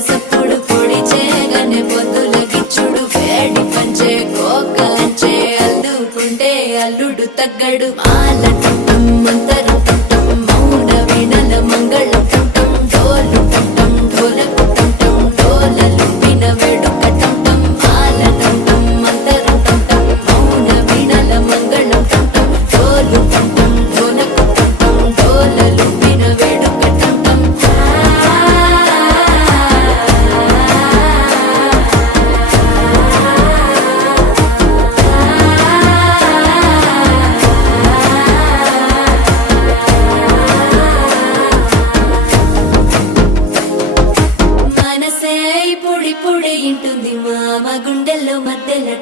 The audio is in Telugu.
సప్పుడు పొడి చేయగానే పొద్దుల గిచ్చుడు వేడి పంచే కోకలంచే అల్లుకుంటే అల్లుడు తగ్గడు మాల టుట్టం మంతరం టుట్టం మౌన వీణల మంగళం టుట్టం డోలు టుట్టం ఢోలకు టుట్టం డోలలు విన వేడుక టుట్టం మాల టుట్టం మంతరం టుట్టం మౌన వీణల మంగళం టుట్టం డోలు టుట్టం ఢోలకు టుట్టం డోలలు విన వేడుక టుట్టం మనసే పొడి పొడి ఇంటుంది మామ గుండెల్లో మధ్యలో